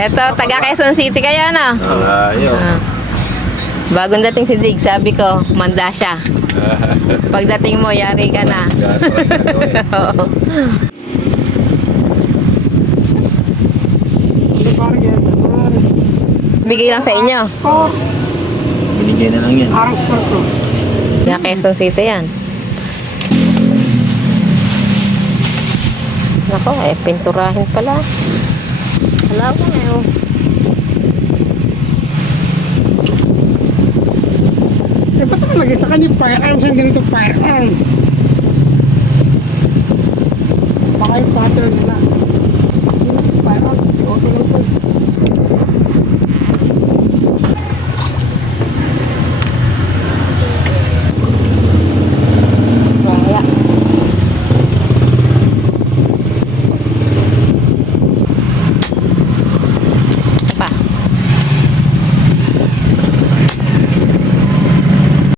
Eto, taga Quezon City kaya na. Ayun. Bagong dating si Dig, sabi ko, manda siya. Pagdating mo, yari ka na. Oo. Bigay lang sa inyo. Binigyan na lang yan. Taga Quezon City yan. Nako, pinturahin pala. Wala ko na yun. Ba't ako lagi sa kanya firearms? Hindi nito firearms. Baka yung pattern nila. Firearms, si Otto lang po.